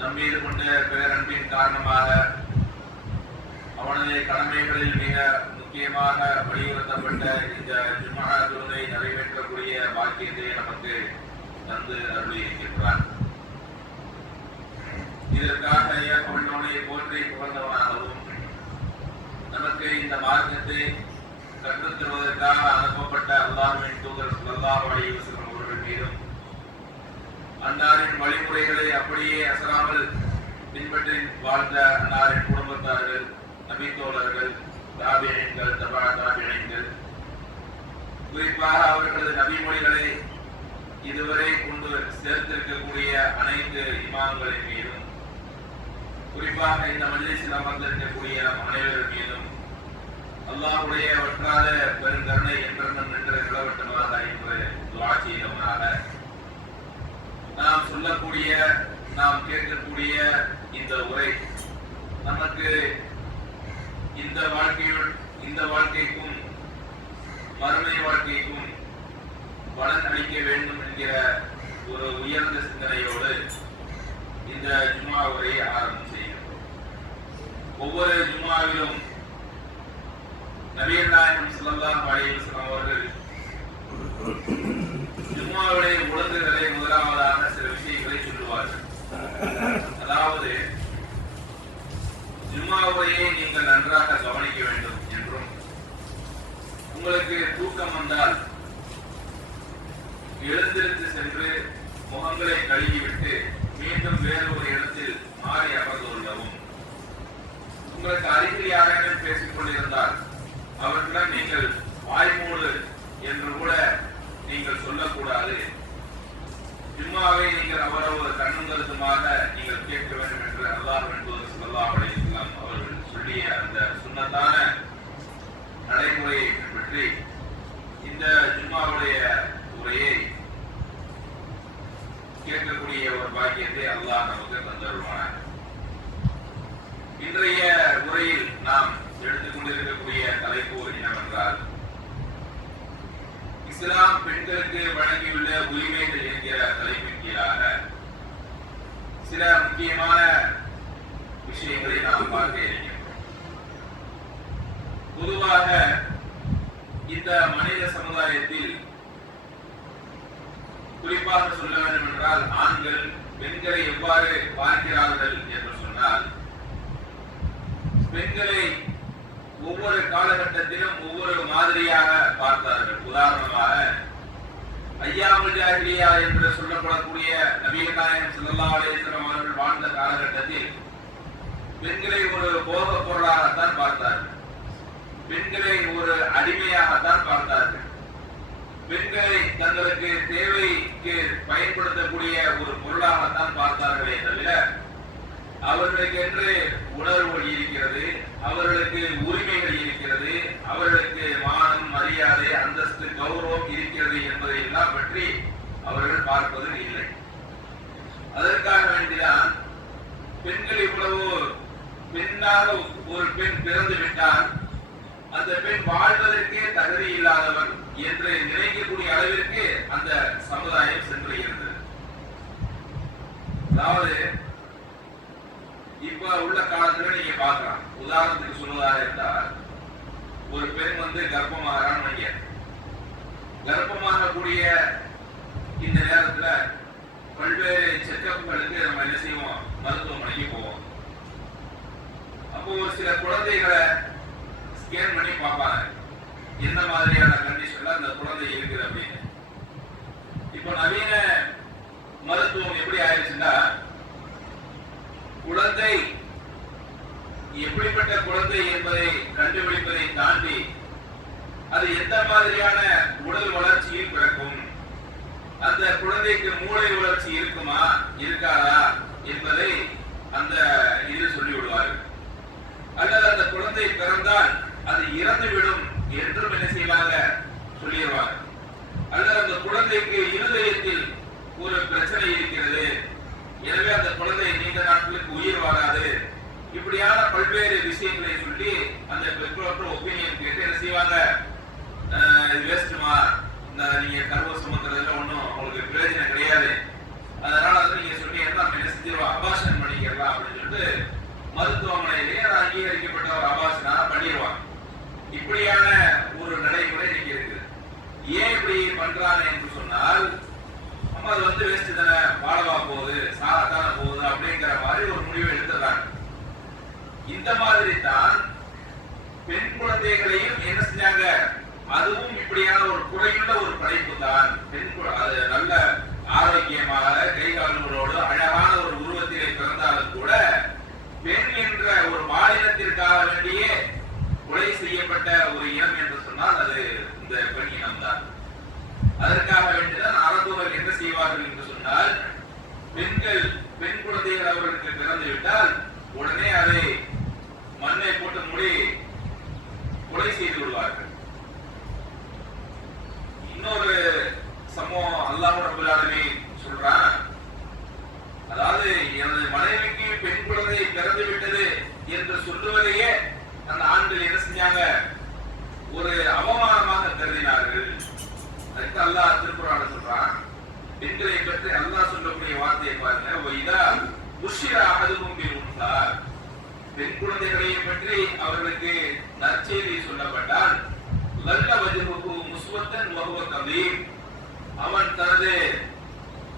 நம்மீது கொண்ட பேரன்பின் காரணமாக அவனது கடமைகளில் மிக முக்கியமாக வலியுறுத்தப்பட்ட இந்த ஜும்ஆ தொழுகை நிறைவேற்றக்கூடிய பாக்கியத்தை நமக்கு தந்து அருளியிருக்கின்றார். இதற்காக ஏற்பட்டவனை போற்றி புகழ்ந்தவனாகவும் நமக்கு இந்த மார்க்கத்தை கற்றுத் தருவதற்காக அனுப்பப்பட்ட அல்லாஹ்வின் தூதர் ஸல்லல்லாஹு அலைஹி வஸல்லம் அவர்கள் மீதும் அன்னாரின் வழிமுறைகளை அப்படியே அசராமல் பின்பற்றி வாழ்ந்த அன்னாரின் குடும்பத்தார்கள், நபித்தோழர்கள், தாபிஈன்கள், தபா தாபிஈன்கள், குறிப்பாக அவர்களது நபிமொழிகளை இதுவரை கொண்டு சேர்த்திருக்கக்கூடிய அனைத்து இமாம்களின் மீதும், குறிப்பாக இந்த மஜ்லிஸில் அமர்ந்திருக்கக்கூடிய அனைவரின் மீதும் அல்லாஹ்வுடைய வற்றாத பெருங்கருணை என்றென்றும் நின்று நிலவட்டமாக என்று துஆ செய்தவனாக நாம் சொல்லக்கூடிய, நாம் கேட்கக்கூடிய இந்த உரை நமக்கு இந்த வாழ்க்கைக்கும் மறுமை வாழ்க்கைக்கும் பலன் அளிக்க வேண்டும் என்கிற ஒரு உயர்ந்த சிந்தனையோடு இந்த ஜும்ஆ உரையை ஆரம்பம் செய்கிறோம். ஒவ்வொரு ஜும்ஆவிலும் நபிகள் நாயகம் ஸல்லல்லாஹு அலைஹி வஸல்லம் அவர்கள் ஜும்ஆவுடைய ஒழுங்குகளை முதலாவதாக சில விஷயங்களை சொல்லுவார்கள். அதாவது ஜும்ஆவுரையை நீங்கள் நன்றாக கவனிக்க வேண்டும் என்றும், உங்களுக்கு தூக்கம் வந்தால் எழுந்திருந்து சென்று முகங்களை கழுவிவிட்டு மீண்டும் வேறு ஒரு இடத்தில் மாறி அமர்ந்து கொள்ளவும், உங்களுக்கு அருகில் யாரையும் பேசிக் கொண்டிருந்தால் அவர்களிடம் நீங்கள் வாய்மூடு என்று கூட நீங்கள் சொல்லக்கூடாது. ஜும்ஆவை நீங்கள் அவரவர் கண்ணும் கருத்துமாக நீங்கள் கேட்க வேண்டும் என்று அல்லாஹ்வின் தூதர் ஸல்லல்லாஹு அலைஹி வஸல்லம் அவர்கள் சொல்லிய அந்த சுன்னத்தான நடைமுறையை பின்பற்றி இந்த ஜும்ஆவுடைய உரையை கேட்கக்கூடிய ஒரு பாக்கியத்தை அல்லாஹ் நமக்கு தந்தருள்வானார். இன்றைய உரையில் நாம் எடுத்துக் கொண்டிருக்கக்கூடிய தலைப்பு என்னவென்றால், இஸ்லாம் பெண்களுக்கு வழங்கியுள்ள உரிமைகள் என்கிற தலைப்பின் கீழாக சில முக்கியமான விஷயங்களை நாம் பார்க்க இருக்கின்றோம். பொதுவாக இந்த மனித சமுதாயத்தில் குறிப்பாக சொல்ல வேண்டும் என்றால், ஆண்கள் பெண்களை எவ்வாறு பார்க்கிறார்கள் என்று சொன்னால், பெண்களை ஒவ்வொரு காலகட்டத்திலும் ஒவ்வொரு மாதிரியாக பார்த்தார்கள். உதாரணமாக ஐயாமுல் ஜாஹிலியா என்று சொல்லப்படக்கூடிய நபிகள் நாயகம் ஸல்லல்லாஹு அலைஹி வஸல்லம் அவர்கள் வாழ்ந்த காலகட்டத்தில் பெண்களை ஒரு போக பொருளாகத்தான் பார்த்தார்கள். பெண்களை ஒரு அடிமையாகத்தான் பார்த்தார்கள். பெண்களை தங்களுக்கு தேவைக்கு பயன்படுத்தக்கூடிய ஒரு பொருளாகத்தான் பார்த்தார்களே தவிர அவர்களுக்கு என்று உணர்வுகள் இருக்கிறது, அவர்களுக்கு உரிமைகள் இருக்கிறது, அவர்களுக்கு மானம், மரியாதை, அந்தஸ்து, கௌரவம் இருக்கிறது என்பதை எல்லாம் பற்றி அவர்கள் பார்ப்பது இல்லை. அதற்காக வேண்டிதான் பெண்கள் இவ்வளவு பெண்ணாக ஒரு பெண் பிறந்து விட்டால் அந்த பெண் வாழ்வதற்கே தகுதி இல்லாதவன் என்று நினைக்கக்கூடிய அளவிற்கு அந்த சமுதாயம் சென்று இருந்தது. அதாவது இப்ப உள்ள காலத்துல நீங்க பார்க்கலாம். உதாரணத்துக்கு சொல்வதாக இருந்தால் ஒரு பெண் கர்ப்பமாகறான்னு வைங்க. கர்ப்பமாகக்கூடிய இந்த நேரத்துல பல்வேறு செக்கப்புகளுக்கு நம்ம என்ன செய்வோம், மருத்துவமனைக்கு போவோம். அப்போ ஒரு சில குழந்தைகளை ஸ்கேன் பண்ணி பார்ப்பாங்க என்ன மாதிரியான கண்டிஷன்ல அந்த குழந்தை இருக்குது அப்படின்னு. இப்போ நவீன மருத்துவம் எப்படி ஆயிடுச்சுன்னா குழந்தை எப்படிப்பட்ட குழந்தை என்பதை கண்டுபிடிப்பதை தாண்டி அது எந்த மாதிரியான உடல் வளர்ச்சியில் பிறக்கும், அந்த குழந்தைக்கு மூளை வளர்ச்சி இருக்குமா இருக்காதா என்பதை அந்த இது சொல்லிவிடுவார்கள். அல்லது அந்த குழந்தை பிறந்தால் அது இறந்துவிடும் என்றும் என்ன செய்வாங்க சொல்லிடுவாங்க. அல்லது அந்த குழந்தைக்கு இருதயத்தில் ஒரு பிரச்சனை இருக்கிறது, எனவே அந்த குழந்தை நீண்ட நாட்களுக்கு உயிர் வாழாது, இப்படியான பல்வேறு விஷயங்களை சொல்லி அந்த பெற்றோர் ஒப்பீனியன் கேட்டு என்ன செய்வாங்க, வேஸ்ட்மா, நீங்க கருவ சுமத்துறதுல ஒன்றும் உங்களுக்கு பிரயோஜனம் கிடையாது, அதனால வந்து நீங்க சொன்னீங்கன்னா நம்ம என்ன செஞ்சிருவோம், அபார்ஷன் பண்ணிக்கலாம் அப்படின்னு சொல்லிட்டு மருத்துவமனையிலேயே அங்கீகரிக்கப்பட்ட ஒரு அபார்ஷனாக பண்ணிடுவாங்க. இப்படியான ஒரு நடைமுறை இன்னைக்கு இருக்குது. ஏன் இப்படி பண்றாங்க என்று சொன்னால் நம்ம அது வந்து வேஸ்ட் தானே, வாழவா போகுது, சாகத்தான போகுது அப்படிங்கிற மாதிரி ஒரு முடிவை எடுத்துறாங்க. இந்த மாதிரி தான் பெண் குழந்தைகளையும் என்ன செஞ்சாங்க, அதுவும் இப்படியான ஒரு குறையுள்ள ஒரு படைப்பு தான். பெண் அது நல்ல ஆரோக்கியமாக கைகால்களோடு அழகான ஒரு உருவத்திலே பிறந்தாலும் கூட பெண் என்ற ஒரு பாலினத்திற்காக வேண்டியே கொலை செய்யப்பட்ட ஒரு இனம் என்று சொன்னால் அது இந்த பெண் இனம் தான். அதற்காக வேண்டிதான் அரபுகள் என்ன செய்வார்கள் என்று சொன்னால் பெண் குழந்தைகள் அவர்களுக்கு பிறந்து விட்டால் உடனே அதை மண்ணை போட்டு மூடி கொலை செய்து விடுவார்கள். இன்னொரு சம்பவம் அல்லாஹ் ரப்பல் ஆலமீன் சொல்றான், அதாவது எனது மனைவிக்கு பெண் குழந்தை பிறந்து விட்டது என்று சொல்லுவதையே அந்த ஆண்கள் என்ன செஞ்சாங்க, ஒரு அவமானமாக கருதினார்கள். அதுக்கு அல்லாஹ் திருக்குர்ஆன்ல சொல்றான், பெண்களை பற்றி அல்லாஹ் சொல்லக்கூடிய வார்த்தையை பாருங்க, வைதா புஷ்ஷிர அஹதுஹும் பில் உன்ஸா, பெண் குழந்தைகளை பற்றி அவர்களுக்கு நற்செய்தி சொல்லப்பட்டால் லல்ல வஜ்ஹுஹு முஸ்வத்தன் வஹுவ கதீம், அவன் தனது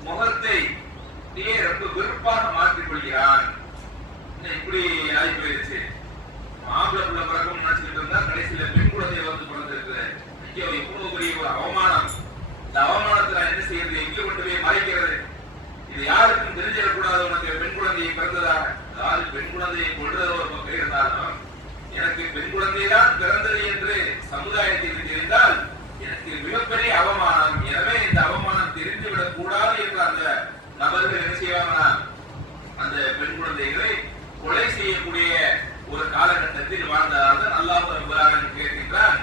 முகத்தை ரொம்ப வெறுப்பாக மாற்றிக் கொள்கிறான். இப்படி ஆகி போயிருச்சு, ஆம்பளை புள்ள பிறக்கும் நினைச்சுக்கிட்டு இருந்தா கடைசியில பெண் குழந்தை வந்து பிறந்திருக்கு. எவ்வளவு பெரிய ஒரு அவமானம். இந்த அவமானத்துல என்ன செய்யறது, எங்கே கொண்டு போய் மறைக்கிறது, இது யாருக்கும் தெரிஞ்சிடக்கூடாது உனக்கு பெண் குழந்தையை பிறந்ததாக. அதாவது பெண் குழந்தையை கொள்றது ஒரு பக்கம் இருந்தாலும் எனக்கு பெண் குழந்தை தான் பிறந்தது என்று சமுதாயத்திற்கு தெரிந்தால் எனக்கு மிகப்பெரிய அவமானம். எனவே இந்த அவமானம் தெரிந்துவிடக் கூடாது என்று அந்த நபர்கள் என்ன செய்வாங்கன்னா அந்த பெண் குழந்தைகளை கொலை செய்யக்கூடிய ஒரு காலகட்டத்தில் வாழ்ந்ததாக அல்லாஹ் ரப்பல் ஆலமீன் கேட்கின்றான்.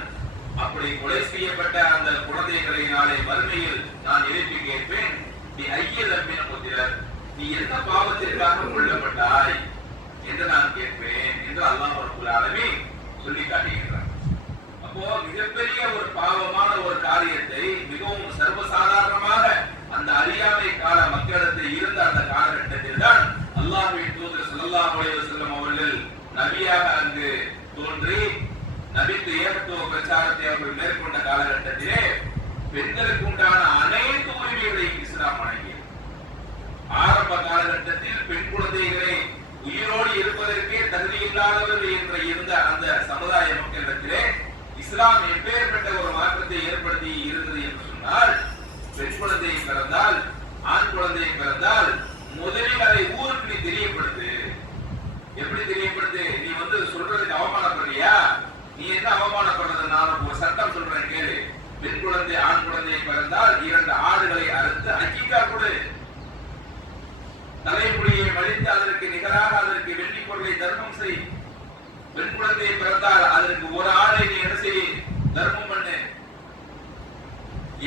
அப்படி கொலை செய்யப்பட்ட அந்த குழந்தைகளை நாளை மறுமையில் நான் எழுப்பி கேட்பேன், நீ ஐயதம்பின புத்திரர், நீ எந்த பாவத்திற்காக கொல்லப்பட்டாய் என்று நான் கேட்பேன் என்று அல்லாஹ் ரப்பல் ஆலமீன் சொல்லி காட்டுகின்றான். அப்போ மிகப்பெரிய ஒரு பாவமான ஒரு காரியத்தை மிகவும் சர்வசாதாரணமாக அந்த அறியாமை கால மக்களிடத்தில் இருந்த அந்த காலகட்டத்தில் தான் அல்லாஹ்வின் தூதர் ஸல்லல்லாஹு அலைஹி வஸல்லம் அவர்கள் நபியாக அங்கு தோன்றி நபிக்கு ஏகத்துவ பிரச்சாரத்தை அவர்கள் மேற்கொண்ட காலகட்டத்திலே பெண்களுக்கு உண்டான அனைத்து உரிமைகளையும் இஸ்லாம் வழங்கியது. ஆரம்ப காலகட்டத்தில் பெண் குழந்தைகளை உயிரோடு இருப்பதற்கே தகுதி இல்லாதவர்கள் என்று இருந்த அந்த சமுதாய மக்களிடத்திலே இஸ்லாம் எப்பேற்பட்ட ஒரு மாற்றத்தை ஏற்படுத்தி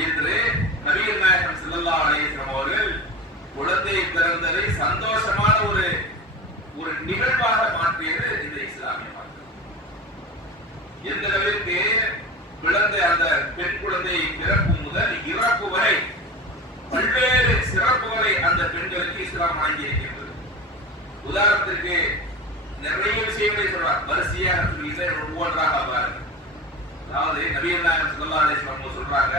என்று நபிகள் நாயகம் ஸல்லல்லாஹு அலைஹி வஸல்லம் அவர்கள் குழந்தை பிறந்ததை சந்தோஷமான ஒரு நிகழ்வாக மாற்றியது இந்த இஸ்லாமிய மார்க்கம். எந்த அளவிற்கு பிறந்த அந்த பெண் குழந்தை பிறப்பு முதல் இறப்பு வரை பல்வேறு சிறப்புகளை அந்த பெண்களுக்கு இஸ்லாம் வழங்கி இருக்கின்றது. உதாரணத்திற்கு நிறைய விஷயங்களை சொல்றார், வரிசையாக சொல்லி ஒவ்வொன்றாக பாருங்க. அதாவது நபிகள் நாயகம் ஸல்லல்லாஹு அலைஹி வஸல்லம் சொல்றாங்க,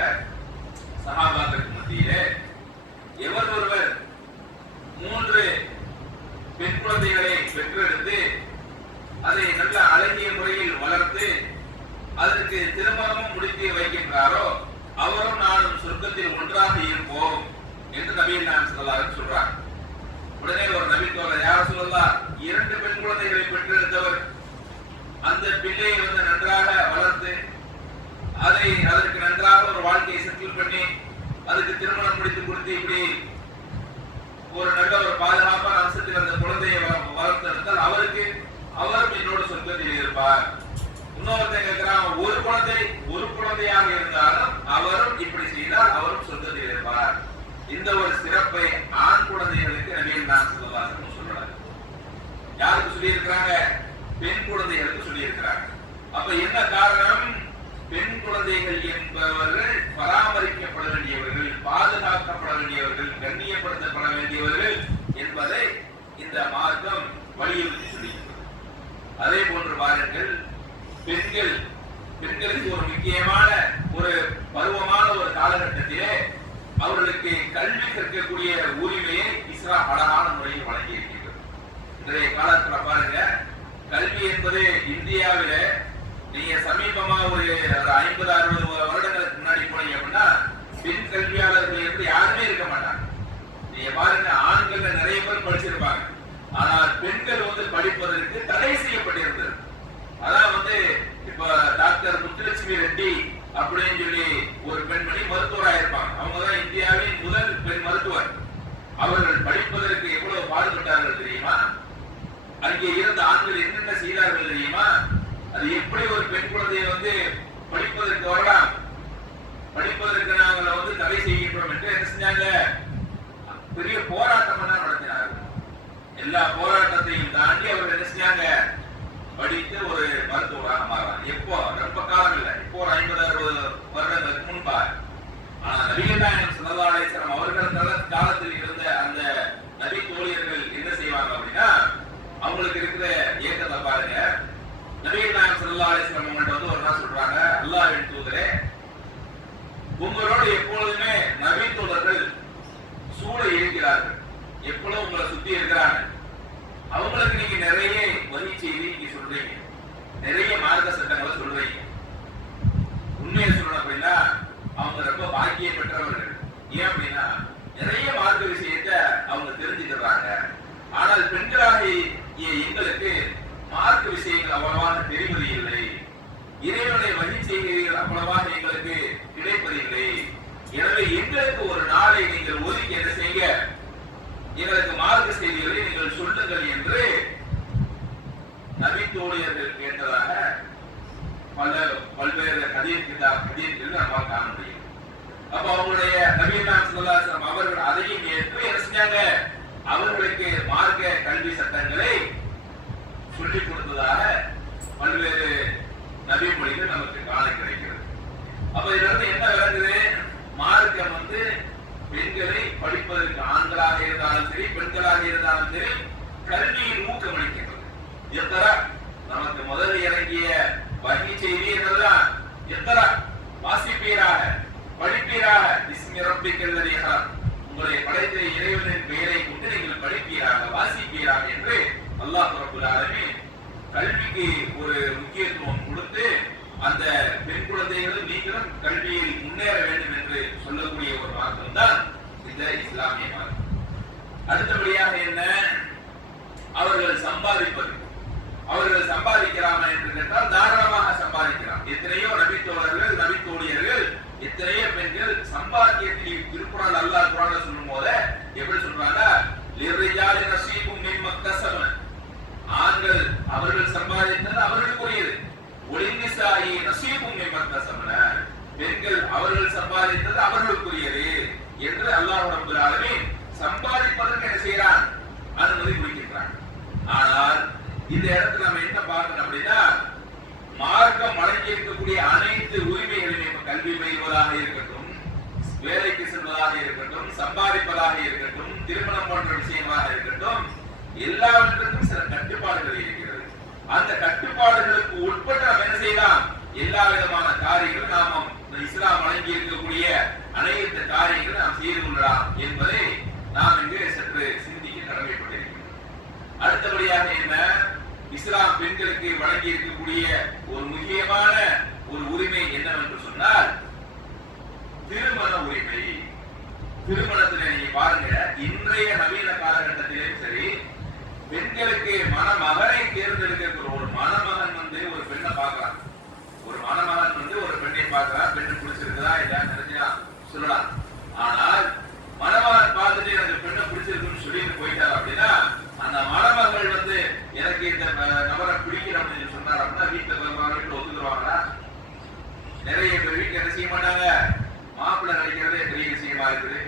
சஹாபாக்களுக்கு மத்தியிலே எவர் ஒருவர் 3 பெண் குழந்தைகளை பெற்றெடுத்து அதை நல்ல அழகிய முறையில் வளர்த்து அதற்கு திருமணமும் முடித்து வைக்கின்றாரோ அவரும் நானும் சொர்க்கத்தில் ஒன்றாக இருப்போம் என்று நபிகள் நாயகம் ஸல்லல்லாஹு அலைஹி வஸல்லம் சொல்றார். உடனே ஒரு நபி தோழர், யார் சொல்லலாம், 2 பெண் குழந்தைகளை பெற்றெடுத்தவர் அந்த பிள்ளையை நன்றாக வளர்த்து அதற்கு நன்றாக ஒரு வாழ்க்கையை செட்டில் பண்ணி அதுக்கு திருமணம் முடித்து கொடுத்து இப்படி ஒரு நல்ல ஒரு பாதுகாப்பான அம்சத்தில் அந்த குழந்தையை வளர்த்தெடுத்தால் அவரும் என்னோட சொர்க்கத்தில் இருப்பார். இன்னொருத்தன் கேட்கிறான், ஒரு குழந்தையாக இருந்தாலும் அவரும் இப்படி செய்தால் அவரும் சொர்க்கத்தில் இருப்பார். இந்த ஒரு சிறப்பை ஆண் குழந்தைகளுக்கு நபிகள் நாயகம் ஸல்லல்லாஹு அலைஹி வஸல்லம் சொல்றாங்க. யாருக்கு சொல்லி இருக்கிறாங்க? பெண் குழந்தைகளுக்கு சொல்லி இருக்கிறாங்க. அப்ப என்ன காரணம்? பெண் குழந்தைகள் என்பவர்கள் பராமரிக்கப்பட வேண்டியவர்கள், பாதுகாக்கப்பட வேண்டியவர்கள், கண்ணியப்படுத்தப்பட வேண்டியவர்கள் என்பதை இந்த மார்க்கம் வலியுறுத்தி சொல்லுகிறது. அதே போன்று பாருங்கள், பெண்களுக்கு ஒரு முக்கியமான ஒரு பருவமான ஒரு காலகட்டத்திலே அவர்களுக்கு கல்வி கற்கக்கூடிய உரிமையை இஸ்லாம் அழகான முறையில் வழங்கி இருக்கிறது. இன்றைய காலத்துல பாருங்க, கல்வி என்பது இந்தியாவில நீங்க சமீபமா ஒரு 50-60 வருடங்களுக்கு முன்னாடி போனீங்க அப்படின்னா பெண் கல்வியாளர்கள் என்று யாருமே இருக்க மாட்டாங்க. நீங்க பாருங்க, ஆண்கள் நிறைய பேர் படிச்சிருப்பாங்க, ஆனால் பெண்கள் படிப்பதற்கு தடை செய்யப்பட்டிருந்தது. அதான் இப்ப டாக்டர் முத்துலட்சுமி ரெட்டி அப்படின்னு சொல்லி ஒரு பெண்மணி மருத்துவராக இருப்பாங்க. அவங்கதான் இந்தியாவின் முதல் பெண் மருத்துவர். அவர்கள் படிப்பதற்கு எவ்வளவு பாடுபட்டார்கள் தெரியுமா? அங்கே இருந்த ஆண்கள் என்னென்ன செய்தார்கள் தெரியுமா? அது எப்படி ஒரு பெண் குழந்தையை படிப்பதற்கு வரலாம், படிப்பதற்கு நாங்கள் தடை செய்கின்றோம் என்று என்ன செஞ்சாங்க? பெரிய போராட்டம் நடத்தினார்கள். எல்லா போராட்டத்தையும் தாண்டி அவர்கள் என்ன செஞ்சாங்க? படித்து ஒரு மருத்துவராக மாறலாம். எப்போ? ரொம்ப காலம் இல்லை, இப்போ ஒரு 50-60 வருடங்களுக்கு முன்பா. ஆனா நபிகள் நாயகம் ஸல்லல்லாஹு அலைஹி வஸல்லம் அவர்கள் காலத்தில் இருந்த அந்த நபி தோழியர்கள் என்ன செய்வாங்க அப்படின்னா, அவங்களுக்கு இருக்கிற ஏக்கத்தை பாருங்க. நபிகள் நாயகம் ஸல்லல்லாஹு அலைஹி வஸல்லம் அவங்கள்ட்ட ஒரு நாள் சொல்றாங்க, அல்லாஹ்வின் தூதரே, உங்களோடு எப்பொழுதுமே நபி தோழர்கள் சூழ இருக்கிறார்கள், எப்பொழுதும் உங்களை சுத்தி இருக்கிறாங்க. அவங்களுக்கு நீங்க நிறைய வழி செய்தி நீங்க சொல்றீங்க, நிறைய மார்க்க சட்டங்களை சொல்றீங்க. உண்மையை சொல்லணும் அப்படின்னா அவங்க ரொம்ப பாக்கியம் பெற்றவர்கள். ஏன் அப்படின்னா நிறைய மார்க்க விஷயத்தை அவங்க தெரிஞ்சுக்கிறாங்க. ஆனால் பெண்களாகிய எங்களுக்கு மார்க்க விஷயங்கள் அவ்வளவாக தெரிவது இல்லை, இறைவனை வழி செய்கிறீர்கள் அவ்வளவாக எங்களுக்கு கிடைப்பதில்லை. எனவே எங்களுக்கு ஒரு நாளை நீங்கள் ஒதுக்கி என்ன செய்ய, எங்களுக்கு மார்க்க செய்திகளை நீங்கள் சொல்லுங்கள் என்று நபி தோழியர்கள் கேட்டதாக பல்வேறு ஹதீஸ்கள் நம்மால் காண முடியும். அப்ப அவங்களுடைய நபிகள் நாயகம் ஸல்லல்லாஹு அலைஹி வஸல்லம் அவர்கள் அதையும் ஏற்று என்ன செஞ்சாங்க? அவர்களுக்கு மார்க்க கல்வி சட்டங்களை சொல்லிக் கொடுத்ததாக பல்வேறு நபி மொழிகள் நமக்கு காண கிடைக்கிறது. அப்ப இதிலிருந்து என்ன விளங்குது? மார்க்கம் பெண்களை படிப்பதற்கு ஆண்களாக இருந்தாலும் சரி பெண்களாக இருந்தாலும் சரி கல்வியில் ஊக்கமளிக்கின்றது. எத்தர நமக்கு முதல் இறங்கிய வகி செய்தி என்னதான்? எத்தர வாசிப்பீராக, படிப்பீராக, இஸ்மி ரப்பிக்கல் லதீ ஹலக், உங்களை படைத்த இறைவனின் பெயரை கொண்டு நீங்கள் படிப்பீராக, வாசிப்பீராக என்று அல்லாஹ் ரப்பல் ஆலமீன் கல்விக்கு ஒரு முக்கியத்துவம் கொடுத்து அந்த பெண் குழந்தைகளும் நீங்களும் கல்வியில் முன்னேற வேண்டும் என்று சொல்லக்கூடிய ஒரு மார்க்கம் தான் இந்த இஸ்லாமிய மார்க்கம். அடுத்தபடியாக என்ன? அவர்கள் சம்பாதிப்பது. அவர்கள் சம்பாதிக்கிறாமா என்று கேட்டால் தாராளமாக சம்பாதிக்கிறார். எத்தனையோ நபித்தோழர்கள், நபித்தோழியர்கள், எத்தனையோ பெண்கள் சம்பாத்தியத்தில் திருக்குறள் அல்லாஹ் குர்ஆன்ல சொல்லும் போது எப்படி சொல்றாங்க? லிர்ரிஜாலி நஸீபும் மிம்ம கஸபன, ஆண்கள் அவர்கள் சம்பாதித்தது அவர்களுக்குரியது. ஒலிநிசாயி நஸீபும் மிம்ம கஸபன, பெண்கள் அவர்கள் சம்பாதித்தது அவர்களுக்குரியது என்று அல்லாஹ் ரப்பல் ஆலமீன் சம்பாதிப்பதற்கு என்ன செய்யறான், அனுமதி கொடுக்கின்றான். ஆனால் இந்த இடத்துல நம்ம என்ன பார்க்கணும் அப்படின்னா, மார்க்கம் வழங்கி இருக்கக்கூடிய அனைத்து உரிமைகளையும், கல்வி பயில்வதாக இருக்கட்டும், வேலைக்கு செல்வதாக இருக்கட்டும், சம்பாதிப்பதாக இருக்கட்டும், திருமணம் போன்ற விஷயமாக இருக்கட்டும், எல்லாவற்றுக்கும் சில கட்டுப்பாடுகள் இருக்கிறது. அந்த கட்டுப்பாடுகளுக்கு உட்பட்டு நாம் என்ன செய்யலாம், எல்லா விதமான காரியங்களும் நாம இஸ்லாம் வழங்கி இருக்கக்கூடிய அனைத்து காரியங்களும் நாம் செய்து கொள்ளலாம் என்பதை நாம் இங்கு சற்று சிந்திக்க கடமைப்பட்டிருக்கிறோம். அடுத்தபடியாக என்ன, இஸ்லாம் பெண்களுக்கு வழங்கி இருக்கக்கூடிய ஒரு முக்கியமான ஒரு உரிமை என்னவென்று சொன்னால் திருமண உரிமை. திருமணத்தில் நீங்க பாருங்க, இன்றைய நவீன காலகட்டத்திலும் சரி, பெண்களுக்கு மணமகனை தேர்ந்தெடுக்கிற ஒரு மணமகன் வந்து ஒரு பெண்ணை பார்க்கலாம், ஒரு மணமகன் வந்து ஒரு பெண்ணை பார்க்கலாம், பெண்ணு பிடிச்சிருக்குதா இல்லையா நினைச்சா சொல்லலாம். ஆனால் மணமகன் பார்த்துட்டு எனக்கு பெண்ணை பிடிச்சிருக்குன்னு சொல்லிட்டு போயிட்டார் அப்படின்னா, அந்த மணமகள் வந்து எனக்கு இந்த நபரை பிடிக்கிற அப்படின்னு சொன்னார் அப்படின்னா வீட்டுல வீட்டுல ஒத்துக்குருவாங்களா? நிறைய பேர் வீட்டுல என்ன செய்ய மாட்டாங்க, மாப்பிள்ளை கிடைக்கிறதே பெரிய விஷயமா இருக்குது,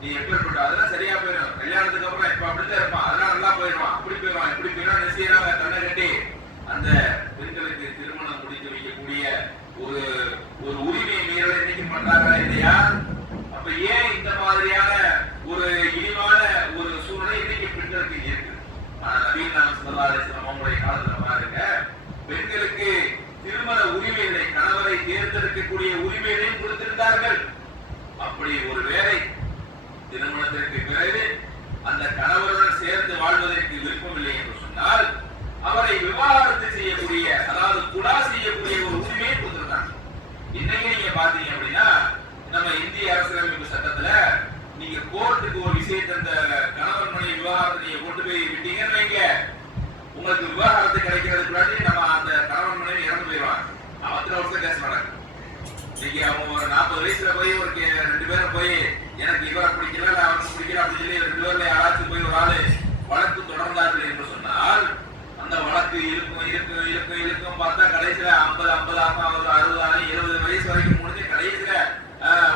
நீ எப்பேற்பட்ட அதெல்லாம் சரியா போயிடும், கல்யாணத்துக்கு அப்புறம் இப்ப அப்படிதான் இருப்பான், அதெல்லாம் நல்லா போயிடுவான், அப்படி போயிடுவான், இப்படி போயிடும் என்ன செய்யறாங்க, கண்ணை கட்டி அந்த பெண்களுக்கு திருமணம் முடித்து வைக்கக்கூடிய ஒரு ஒரு உரிமை மீறலை இன்னைக்கு பண்றாங்களா இல்லையா? அப்ப ஏன் இந்த மாதிரியான ஒரு இழிவான ஒரு சூழ்நிலை இன்னைக்கு பெண்களுக்கு இருக்கு? ஆனா நபீன் நாயகம் ஸல்லல்லாஹு அலைஹி வஸல்லம் அவங்களுடைய காலத்துல பாருங்க, பெண்களுக்கு திருமண உரிமைகளை, கணவரை தேர்ந்தெடுக்கக்கூடிய உரிமைகளையும் கொடுத்திருந்தார்கள். அப்படி ஒரு வேலை திருமணத்திற்கு பிறகு அந்த கணவருடன் சேர்ந்து வாழ்வதற்கு விருப்பமில்லை என்று சொன்னால் அவரை விவாகரத்து செய்யக்கூடிய, அதாவது குடா செய்யக்கூடிய ஒரு உரிமையை கொடுத்திருக்காங்க. இன்னைக்கு நீங்க பாத்தீங்க அப்படின்னா நம்ம இந்திய அரசியலமைப்பு சட்டத்துல நீங்க கோர்ட்டுக்கு ஒரு விஷயத்தை இந்த கணவன் மனைவி விவாகரத்தை நீங்க கொண்டு போய் விட்டீங்கன்னு வைங்க, உங்களுக்கு விவாகரத்து கிடைக்கிறதுக்கு முன்னாடி நம்ம அந்த கணவன் மனைவி இறந்து போயிடுவாங்க. அவத்துல வருஷம் கேஸ் நடக்கும். இன்னைக்கு அவங்க ஒரு 40 வயசுல போய் ஒரு 2 பேரும் போய் எனக்கு இவரை பிடிக்கல அவனுக்கு பிடிக்கல அப்படின்னு சொல்லி 2 பேர்ல யாராச்சும் போய் ஒரு ஆளு வழக்கு தொடர்ந்தார்கள் என்று சொன்னால் அந்த வழக்கு இழுக்கும் பார்த்தா கடைசியில 50 ஆகும், 60 ஆகும், 70 வயசு வரைக்கும் முடிஞ்சு கடைசியில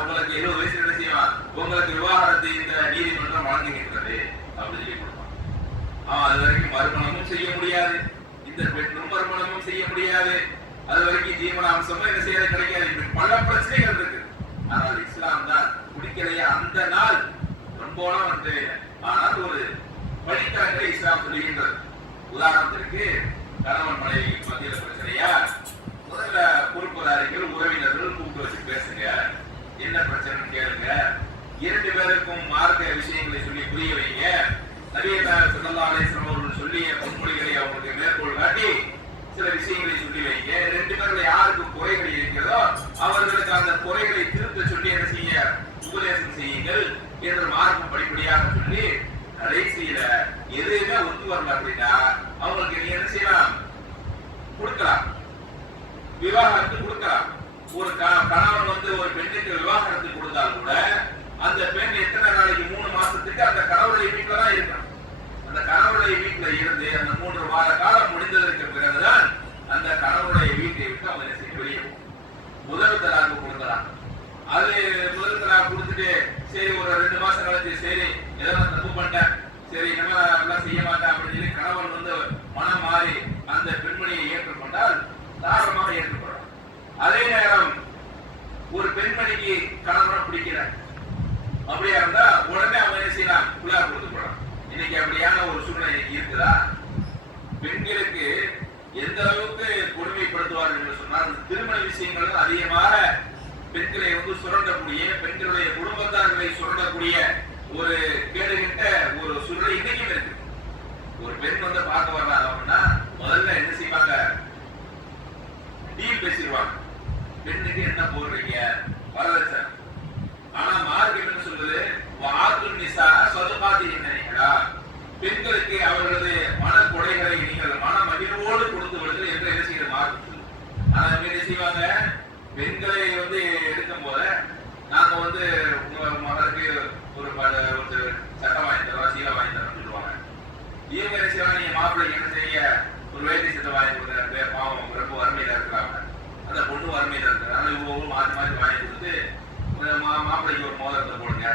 உங்களுக்கு 70 வயசுல என்ன செய்வான், உங்களுக்கு விவாகரத்து இந்த நீதிமன்றம் வழங்குகின்றது அப்படின்னு சொல்லி கொடுப்பான். அது வரைக்கும் மறுமணமும் செய்ய முடியாது, இந்த பெண்ணும் மறுமணமும் செய்ய முடியாது, அது வரைக்கும் ஜீவன அம்சமும் என்ன செய்யறது கிடைக்காது, பல பிரச்சனைகள் இருக்கு. ஆனால் இஸ்லாம் தான் குடிக்கலையே அந்த நாள் ரொம்பலாம் வந்து, ஆனால் ஒரு வழித்தரங்களை இஸ்லாம் சொல்லுகின்றது. உதாரணத்திற்கு கணவன் மனைவி மத்தியில பிரச்சனையா, முதல்ல பொறுப்புதாரிகள் உறவினர்கள் கூப்பிட்டு வச்சு பேசுங்க, என்ன பிரச்சனைன்னு கேளுங்க, 2 பேருக்கும் மார்க்க விஷயங்களை சொல்லி புரிய வைங்க. நபிகள் நாயகம் ஸல்லல்லாஹு அலைஹி வஸல்லம் அவர்கள் சொல்லிய பொன்மொழிகளை அவங்களுக்கு மேற்கோள் காட்டி சில விஷயங்களை சொல்லி வைங்க. 2 பேர்ல யாருக்கு குறைகள் இருக்கிறதோ அவர்களுக்கு அந்த குறைகளை திருத்த சொல்லி என்ன செய்ய உபதேசம் செய்யுங்கள் என்று மார்க்கம் படிப்படியாக சொல்லி கடைசியில எதுவுமே ஒத்து வரல அப்படின்னா அவங்களுக்கு நீங்க என்ன செய்யலாம், கொடுக்கலாம், விவாகரத்து கொடுக்கலாம். ஒரு கணவன் வந்து ஒரு பெண்ணுக்கு விவாகரத்து கொடுத்தால் கூட அந்த பெண் எத்தனை நாளைக்கு 3 மாசத்துக்கு அந்த கணவருடைய வீட்டுல தான் இருக்கணும். அந்த கணவருடைய வீட்டுல இருந்து அந்த 3 வார காலம் முடிந்ததற்கு பிறகுதான் அந்த கணவருடைய வீட்டை விட்டு அவங்க என்ன செய்ய வெளியே முதல் தலாக்கு கொடுக்கலாம். அது முதல் தலாக்கு கொடுத்துட்டு சரி ஒரு 2 மாசம் கழிச்சு சரி எதனா தப்பு பண்ணிட்டேன், சரி நம்ம எல்லாம் செய்ய மாட்டேன் அப்படின்னு சொல்லி கணவன் வந்து மனம் மாறி அந்த பெண்மணியை ஏற்றுக்கொண்டால் தாராளமாக ஏற்றுக்கொள்ளலாம். அதே நேரம் ஒரு பெண்மணிக்கு கணவனை பிடிக்கல அப்படியா இருந்தா உடனே அவங்க என்ன செய்யலாம், குழா கொடுத்து போடலாம். இன்னைக்கு அப்படியான ஒரு சூழ்நிலை இருக்குதா? பெண்களுக்கு எந்த அளவுக்கு கொடுமைப்படுத்துவார்கள் என்று சொன்னால் திருமண விஷயங்கள் அதிகமாக பெண்களை வந்து சுரண்டக்கூடிய, பெண்களுடைய குடும்பத்தார்களை சுரண்டக்கூடிய ஒரு கேடுகிட்ட ஒரு சூழ்நிலை இன்னைக்கும் இருக்கு. ஒரு பெண் வந்து பார்க்க வர்றாங்க அப்படின்னா முதல்ல என்ன செய்வாங்க, டீல் பேசிடுவாங்க, பெண்ணுக்கு என்ன போடுறீங்க வரதட்சணை. ஆனா மார்க்கம் என்ன சொல்றது, வாத்துல் நிசா சதுகாத்தி என்னீங்களா, பெண்களுக்கு அவர்களது மனக்கொடைகளை நீங்கள் மன மகிழ்வோடு கொடுத்து விடுங்கள் என்று என்ன செய்யற மார்க்கம். ஆனா என்ன செய்வாங்க, பெண்களை வந்து எடுக்கும் போது நாங்க வந்து உங்க மகளுக்கு ஒரு சட்டம் வாங்கி தரோம், சீலை வாங்கி தரோம் சொல்லுவாங்க. இவங்க என்ன செய்வாங்க, நீங்க மாப்பிள்ளைக்கு என்ன செய்ய ஒரு வேட்டி சட்டை வாங்கி கொடுக்குறாங்க, பாவம் ரொம்ப வறுமையில இருக்கிறாங்க, அந்த பொண்ணு வறுமையில இருக்கிறாங்க, இவங்க மாற்றி மாற்றி வாங்கி மாப்பிள்ளைக்கு ஒரு மோதிரத்தை போடுங்க.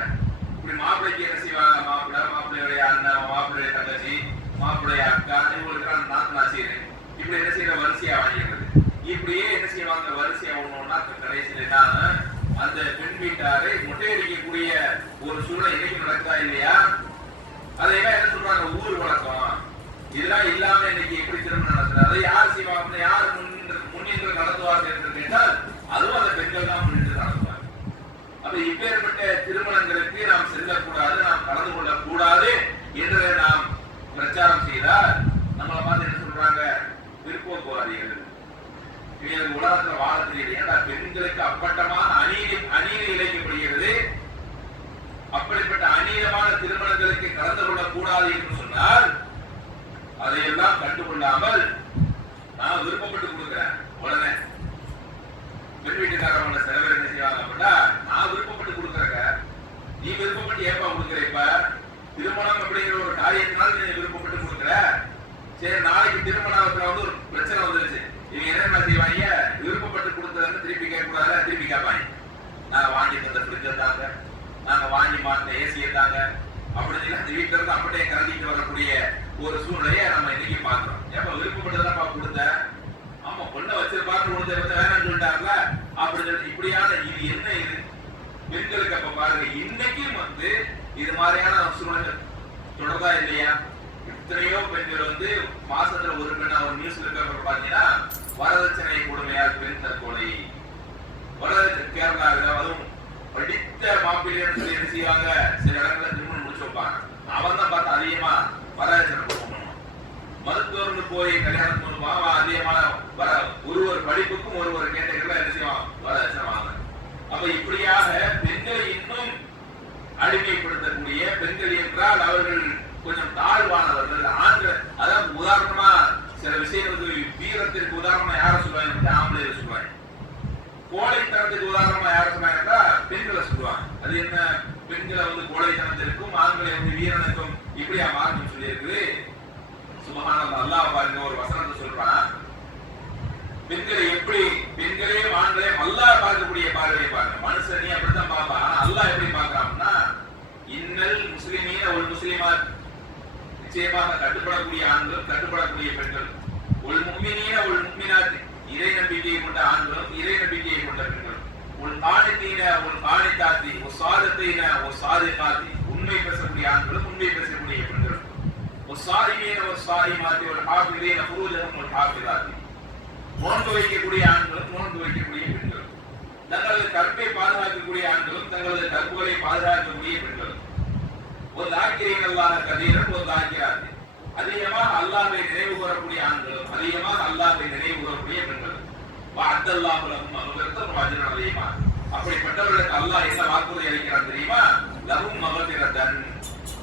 இப்படி மாப்பிள்ளைக்கு என்ன செய்வாங்க? மாப்பிள்ளையுடைய அண்ணன், மாப்பிள்ளைய தங்கச்சி, மாப்பிள்ளைய அக்கா, இவங்களுக்கு நாத்தனாசியர், இப்படி என்ன செய்யற வரிசையா வாங்கிடுறது. இப்படியே என்ன செய்வாங்க? வரிசையா ஒண்ணு கடைசியில அந்த பெண் வீட்டாரை முட்டையடிக்கக்கூடிய ஒரு சூழல் இன்னைக்கு நடக்குதா இல்லையா? அதையெல்லாம் என்ன சொல்றாங்க? ஊர் வழக்கம். இதெல்லாம் இல்லாம இன்னைக்கு எப்படி திருமணம் நடத்துறது? அதை யார் செய்வாங்க? யார் முன்னின்று நடத்துவார்கள் என்று கேட்டால் அதுவும் அந்த பெண்கள் தான் முன்னின்று நடத்துவாங்க. அப்ப இப்பேற்பட்ட திருமணங்களுக்கு நாம் செல்லக்கூடாது, நாம் கலந்து கொள்ளக்கூடாது என்று நாம் பிரச்சாரம் செய்தால் நம்மளை பார்த்து என்ன சொல்றாங்க? பிற்போக்குவாதிகள், உலகத்துல வாழ தெரியுது. ஏன்னா பெண்களுக்கு அப்பட்டமான அநீதி இழைக்கப்படுகிறது. அப்படிப்பட்ட அநீதமான திருமணங்களுக்கு கலந்து கொள்ளக்கூடாது என்று சொன்னால் அதையெல்லாம் கண்டுகொள்ளாமல் நான் விருப்பப்பட்டு கொடுக்கிறேன். உடனே பெண் வீட்டுக்காரவங்க சில பேர் என்ன செய்வாங்க அப்படின்னா, நான் விருப்பப்பட்டு கொடுக்குறேங்க, நீ விருப்பப்பட்டு ஏப்பா கொடுக்குற? இப்ப திருமணம் அப்படிங்கிற ஒரு காரியத்தினால நீ விருப்பப்பட்டு கொடுக்குற. சரி, நாளைக்கு திருமணத்துல ஒரு பிரச்சனை வந்துருச்சு. இவங்க என்ன செய்வாங்க? விருப்பப்பட்டு கொடுத்ததுன்னு திருப்பி கேட்கக்கூடாது, திருப்பி கேட்பாங்க. நாங்க வாங்கி தந்த ஃப்ரிட்ஜை தாங்க, நாங்க வாங்கி மாத்த ஏசியை தாங்க, அப்படின்னு அந்த வீட்டுல இருந்து அப்படியே கலந்துட்டு வரக்கூடிய ஒரு சூழ்நிலையை நம்ம இன்னைக்கு பாக்குறோம். ஏப்ப விருப்பப்பட்டதான் கொடுத்த, ஆமா பொண்ணை வச்சிருப்பாரு கொடுத்த வேணாம்னு சொல்லிட்டாருல அப்படின்னு சொல்லி இப்படியான இது என்ன? இது பெண்களுக்கு அப்ப பாருங்க, இன்னைக்கும் இது மாதிரியான சூழ்நிலை தொடர்தா இல்லையா? எத்தனையோ பெண்கள் மாசத்துல ஒரு பெண்ணா ஒரு நியூஸ்ல இருக்க பாத்தீங்கன்னா வரதட்சணை கொடுமையால் பெண் தற்கொலை. வரதட்சணை கேரளாவில் அதுவும் படித்த மாப்பிள்ளைன்னு சொல்லி என்ன செய்வாங்க? சில இடங்கள்ல திருமணம் முடிச்சு வைப்பாங்க. அவன் தான் பார்த்து அதிகமா வரதட்சணை கொடுக்கணும். மருத்துவர்னு போய் கல்யாணம் பண்ணுவான், அதிகமான ஒரு படிப்புக்கும் ஒரு கேட்டகரியில என்ன செய்வான்? வரதட்சணை வாங்க. அப்ப இப்படியாக பெண்களை இன்னும் அடிமைப்படுத்தக்கூடிய பெண்கள் என்றால் அவர்கள் கொஞ்சம் தாழ்வானவர்கள். ஆண்கள் அதாவது உதாரணமா சில விஷயங்களுக்கு வீரத்திற்கு உதாரணமா யார சொல்லுவாங்க? ஆம்பளை சொல்லுவாங்க. கோழைத்தனத்துக்கு உதாரணமா யார சொன்னாங்க? பெண்களை சொல்லுவாங்க. அது என்ன? பெண்களை கோழைத்தனத்திற்கும் ஆண்களை வீரனுக்கும் இப்படியா மார்க்கம் சொல்லி இருக்குது. சுபஹானல்லாஹ், அல்லாஹ் பாருங்க ஒரு வசனத்தை சொல்றான். பெண்களை எப்படி பெண்களையும் ஆண்களையும் அல்லாஹ் பார்க்கக்கூடிய பார்வையை பாருங்க. மனுஷனே அப்படித்தான் பார்ப்பான். ஆனா அல்லாஹ் எப்படி பார்க்கறான்னா, இன்னல் முஸ்லிமீன ஒரு முஸ்லிமாத், நிச்சயமாக கட்டுப்படக்கூடிய ஆண்கள், கட்டுப்படக்கூடிய பெண்கள், ஒரு முஃமினீன ஒரு முஃமினாத், இறை நம்பிக்கையை கொண்ட ஆண்களும் இறை நம்பிக்கையை கொண்ட பெண்களும், ஒரு காணித்தீன ஒரு காணித்தாத்தி, ஒரு சாதத்தீன ஒரு சாதிகாத்தி, உண்மை பேசக்கூடிய ஆண்களும் உண்மை பேசக்கூடிய பெண்களும், ஒரு சாரிமீன ஒரு சாரிமாத்தி, ஒரு ஹாஃபிதீன ஃபுரூஜஹும் ஒரு ஹாஃபிதாத்தி, நோன்பு வைக்கக்கூடிய ஆண்களும் நோன்பு வைக்கக்கூடிய பெண்களும், தங்களது கற்பை பாதுகாக்கக்கூடிய ஆண்களும் தங்களது கற்புகளை பாதுகாக்கக்கூடிய பெண்களும், ஒரு தாக்கிரீன் அல்லாஹ் கதீரன் ஒரு தாக்கிராத்தி, அதிகமாக அல்லாஹ்வை நினைவு கூறக்கூடிய ஆண்களும் அதிகமாக அல்லாஹ்வை நினைவு கூறக்கூடிய பெண்களும், வஅத்தல்லாஹு லஹும் மக்ஃபிரத்தன் வ அஜ்ரன் அலீமா, அப்படிப்பட்டவர்களுக்கு அல்லாஹ் என்ன வாக்குறுதி அளிக்கிறான் தெரியுமா? லஹும் மக்ஃபிரத்தன்,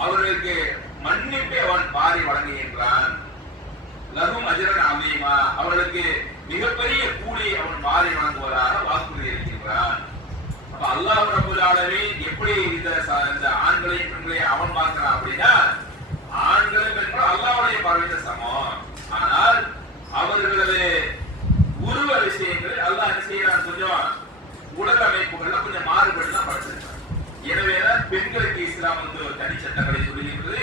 அவர்களுக்கு மன்னிப்பை அவன் பாரி வழங்குகின்றான். லஹும் அஜ்ரன் அலீமா, அவர்களுக்கு மிகப்பெரிய கூலி அவன் பாரி வழங்குவதாக வாக்குறுதி அளிக்கின்றான். அப்ப அல்லாஹ் ரப்பல் ஆலமீன் எப்படி இந்த ஆண்களையும் பெண்களையும் அவன் பார்க்கிறான் அப்படின்னா, ஆண்களும் பெண்களும் அல்லாஹ்வுடைய பார்வையில சமம். ஆனால் அவர்களது உருவ விஷயங்கள் அல்லாஹ் என்ன செய்யறான்? கொஞ்சம் உடல் அமைப்புகள்ல கொஞ்சம் மாறுபட்டு தான் படைச்சிருக்கான். எனவேதான் பெண்களுக்கு இஸ்லாம் ஒரு தனி சட்டங்களை சொல்லுகிறது,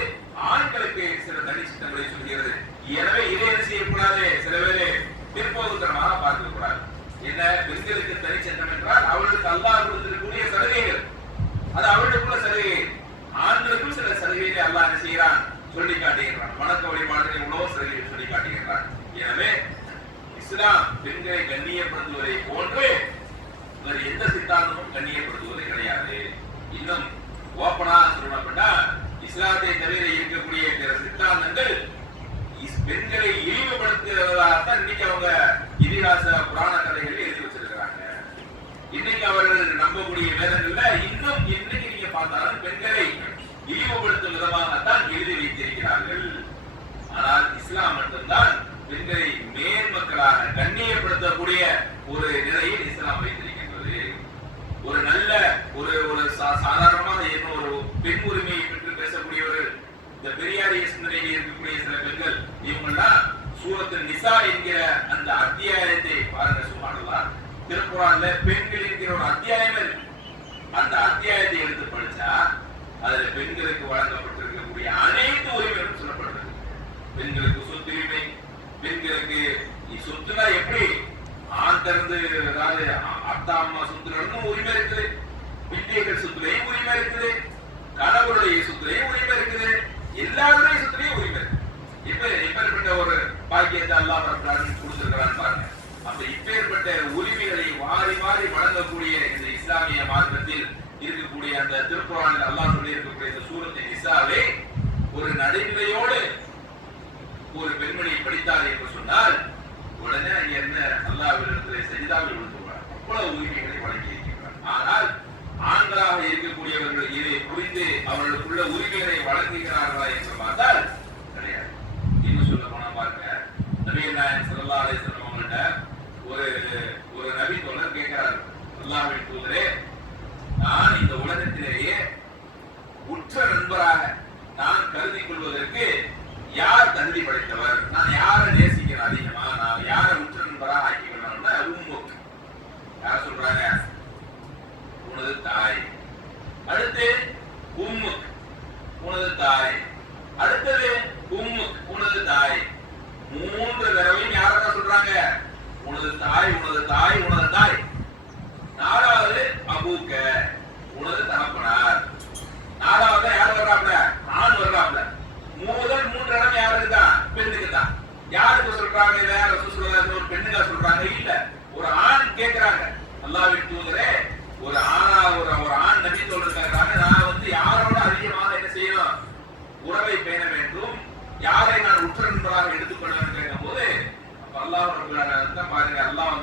ஆண்களுக்கு சில தனி சட்டங்களை சொல்லுகிறது. எனவே இதை என்ன செய்யக்கூடாது? சில பேரு பிற்போக்குத்தனமாக பார்க்க கூடாது. என்ன? பெண்களுக்கு தனி சட்டம் என்றால் அவர்களுக்கு அல்லாஹ் கொடுத்திருக்கக்கூடிய சலுகைகள், அது அவர்களுக்குள்ள சலுகை. ஆண்களுக்கும் சில சலுகைகளை அல்லாஹ் என்ன செய்யறான்? சொல்லி காட்டுகிறான். வணக்க வழிபாடுகளை உணவு சலுகைகள் சொல்லி காட்டுகிறான். எனவே இஸ்லாம் பெண்களை கண்ணியப்படுத்துவதை போன்று வேறு எந்த சித்தாந்தமும் கண்ணியப்படுத்துவது கிடையாது. இன்னும் ஓப்பனா சொல்லப்பட்டா இஸ்லாத்தை தவிர இருக்கக்கூடிய பிற சித்தாந்தங்கள் பெண்களை இழிவுபடுத்துவதாகத்தான் இன்னைக்கு அவங்க இதிகாச புராண கதைகளை எழுதி வச்சிருக்கிறாங்க. இன்னைக்கு அவர்கள் நம்பக்கூடிய வேதங்கள்ல இன்னும் இன்னைக்கு நீங்க பார்த்தாலும் பெண்களை இழிவுபடுத்தும் விதமாகத்தான் எழுதி வைத்திருக்கிறார்கள். ஆனால் இஸ்லாம் மட்டும்தான் பெண்களை மேன்மக்களாக கண்ணியப்படுத்தக்கூடிய ஒரு நிலையில் இஸ்லாம் வைத்திருக்கின்றது. ஒரு நல்ல ஒரு சாதாரணமாக என்ன ஒரு பெண் உரிமையை பற்றி பேசக்கூடியவர்கள், இந்த பெரியாரிய சிந்தனையில் இருக்கக்கூடிய சில பெண்கள், இவங்கெல்லாம் சூரத்துல் நிசா என்கிற அந்த அத்தியாயத்தை பாருங்க. சுப்ஹானல்லாஹ், திருக்குர்ஆன்ல பெண்கள் என்கிற ஒரு அத்தியாயம் இருக்கு. அந்த அத்தியாயத்தை எடுத்து படிச்சா அதுல பெண்களுக்கு வழங்கப்பட்டிருக்கக்கூடிய அனைத்து உரிமைகளும் சொல்லப்படுறது. பெண்களுக்கு சொத்துரிமை, பெண்களுக்கு சொத்துனா எப்படி ஆண் திறந்து, அதாவது அத்தா அம்மா சொத்துல உரிமை இருக்குது, பிள்ளைகள் சொத்துலையும் உரிமை இருக்குது, கணவருடைய சொத்துலையும் உரிமை இருக்குது, எல்லாருடைய சொத்துலையும் உரிமை இருக்கு. இப்பேற்பட்ட ஒரு பாக்கியத்தை அல்லாஹ் கொடுத்திருக்கிறான்னு பாருங்க. அப்ப இப்பேற்பட்ட உரிமைகளை வாரி வாரி வழங்கக்கூடிய இந்த இஸ்லாமிய மார்க்கத்தில் இருக்கக்கூடிய அந்த திருக்குர்ஆனில் அல்லாஹ் சொல்லி இருக்கக்கூடிய இந்த சூரத்தின் நிசாவை ஒரு நடைமுறையோடு ஒரு பெண்மணி படித்தார் என்று சொன்னால் உடனே அங்க என்ன அல்லாஹ்விடத்தில் சஜிதாவில் விழுந்துள்ளார். அவ்வளவு உரிமைகளை வழங்கி இருக்கிறார். ஆனால் ஆண்களாக இருக்கக்கூடியவர்கள் இதை புரிந்து அவர்களுக்குள்ள உரிமைகளை வழங்குகிறார்களா என்று பார்த்தால் கிடையாது. இன்னும் சொல்ல போனா பாருங்க, நபிகள் நாயகம் ஸல்லல்லாஹு அலைஹி வஸல்லம் அவங்கள்ட்ட ஒரு நபி தோழர் கேட்கிறார், அல்லாஹ்வின் தூதரே, நான் இந்த உலகத்திலேயே உற்ற நண்பராக நான் கருதி கொள்வதற்கு யார் தகுதி படைத்தவர், நான் யாரை நேசிக்கிறேன் அதிகமா, நான் யாரை உற்ற நண்பராக ஆக்கிக்கொள்ளணும்னா உம்முக். யார் சொல்றாங்க? உனது தாய். அடுத்து உம்முக், உனது தாய். அடுத்தது உம்முக், உனது தாய். 3 தடவையும் யாரதான் சொல்றாங்க? உனது தாய், உனது தாய், உனது தாய். 4வது அபூக்க, உனது தகப்பனார். 4வது யார் வர்றாப்ல? ஆண் வர்றாப்ல. முதல் 3 இடம் யாருக்கு தான்? பெண்ணுக்கு தான். யாருக்கு சொல்றாங்க? இதை ரசூல் ஸல்லல்லாஹு அலைஹி வஸல்லம் ஒரு பெண்ணுக்கா சொல்றாங்க? இல்ல, ஒரு ஆண் கேட்கிறாங்க, அல்லாஹ்வின் தூதரே, ஒரு ஆண் நபி சொல்றாங்க, நான் யாரோட அதிகமாக என்ன செய்யணும், உறவை பேண வேண்டும், யாரை நான் உற்ற நண்பராக எடுத்துக்கொள்ள வேண்டும் கேட்கும் போது அல்லாஹ் ரப்பல் பாருங்க, அல்லாஹ்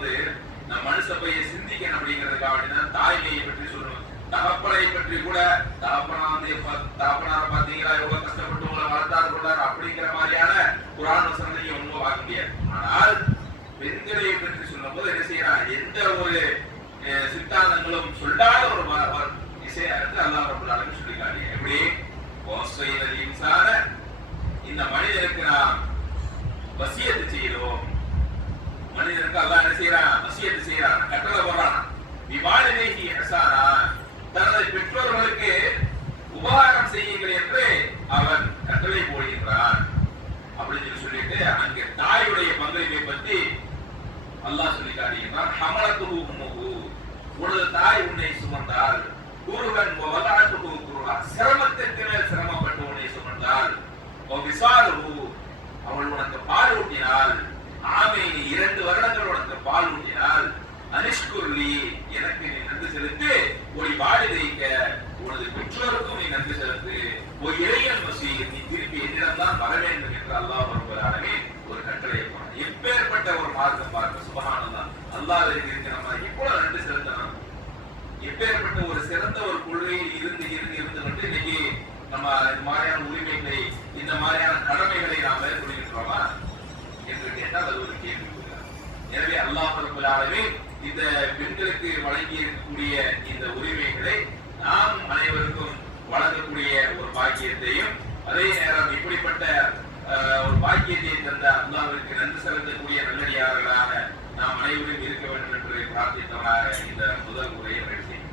நம்ம மனுஷ பைய சிந்திக்கணும் அப்படிங்கிறதுக்காக வேண்டிதான் தாய்மையை பற்றி சொல்லணும். தகப்பனை பற்றி கூட தகப்பனார பாத்தீங்களா எவ்வளவு கஷ்டப்பட்டு உங்களை வளர்த்தாரு கொண்டாரு அப்படிங்கிற மாதிரியான குர்ஆன் வசனத்தை ஒன்றும் பார்க்க முடியாது. ஆனால் பெண்களை பற்றி சொல்லும் போது என்ன செய்யறாங்க, எந்த ஒரு சித்தாந்தங்களும் சொல்லாத ஒரு விஷயம் அல்லாஹ் ரப்பல் ஆலமீன் சொல்லிக்காங்க. எப்படி வஸைனல் இன்சான, இந்த மனிதனுக்கு நாம் வசியத்து செய்கிறோம். மனிதனுக்கு அல்லாஹ் என்ன செய்யறான்? வசியத்து செய்யறான், கட்டளை போடுறான். விவாலிதைஹி இஹ்சானா, தனது பெற்றோர்களுக்கு உபகாரம் செய்யுங்கள் என்று அவன் கட்டளை போடுகின்றான் அப்படின்னு சொல்லிட்டு அங்கே தாயுடைய பங்களிப்பை பற்றி அல்லாஹ் சொல்லி காட்டுகின்றான். ஹமலத்துஹு உம்முஹு, உனது தாய் உன்னை சுமந்தாள். குருகன் வலஅத்துஹு குருஹா, சிரமத்திற்கு மேல் சிரமப்பட்டு உன்னை சுமந்தாள். வபிசாலுஹு, அவள் உனக்கு பால் ஊட்டினாள். ஆமைனி, 2 வருடங்கள் உனக்கு பால் ஊட்டினாள். அனிஷ்குர்லி, எனக்கு நீ நன்றி செலுத்து. ஒரு வாலிதைக்க, உனது பெற்றோருக்கும் நீ நன்றி செலுத்து. ஒரு இளையன் மசீர், நீ திருப்பி என்னிடம் தான் வர வேண்டும் என்று அல்லாஹ் ரப்பல் ஆலமீன் ஒரு கட்டளை போனான். எப்பேற்பட்ட ஒரு மார்க்கம் பார்க்க, சுபஹானல்லாஹ். அல்லாஹ்விற்கு நம்ம இவ்வளவு நன்றி செலுத்தணும். எப்பேற்பட்ட ஒரு சிறந்த ஒரு கொள்கையில் இருந்து இன்னைக்கு நம்ம இந்த மாதிரியான உரிமைகளை, இந்த மாதிரியான கடமைகளை நாம் மேற்கொள்கின்றோமா என்று கேட்டால் அது ஒரு கேள்வி. எனவே அல்லாஹ் ரப்பல் ஆலமீன் இந்த பெண்களுக்கு வழங்கி இருக்கக்கூடிய இந்த உரிமைகளை நாம் அனைவருக்கும் வழங்கக்கூடிய ஒரு பாக்கியத்தையும், அதே நேரம் இப்படிப்பட்ட ஒரு பாக்கியத்தை தந்த அல்லாஹ்விற்கு நன்றி செலுத்தக்கூடிய நல்லடியார்களாக நாம் அனைவரும் இருக்க வேண்டும் என்று பிரார்த்தித்தவனாக இந்த முதல் உரையை நிறைவு செய்கின்றேன்.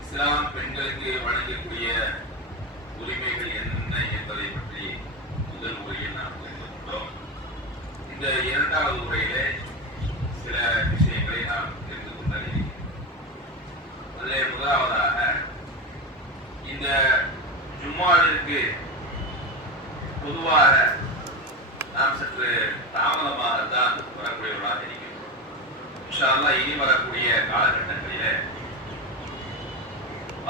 இஸ்லாம் பெண்களுக்கு வழங்கக்கூடிய உரிமைகள் என்ன என்பதை பற்றி முதல் உரையில் நாம் தெரிந்து கொண்டோம். இந்த 2வது உரையிலே சில விஷயங்களை நாம் தெரிந்து கொண்டிருக்கிறோம். அதில் முதலாவதாக இந்த ஜும்மாவிற்கு பொதுவாக நாம் சற்று தாமதம் இன்ஷா அல்லாஹ் இனி வரக்கூடிய காலகட்டங்களிலே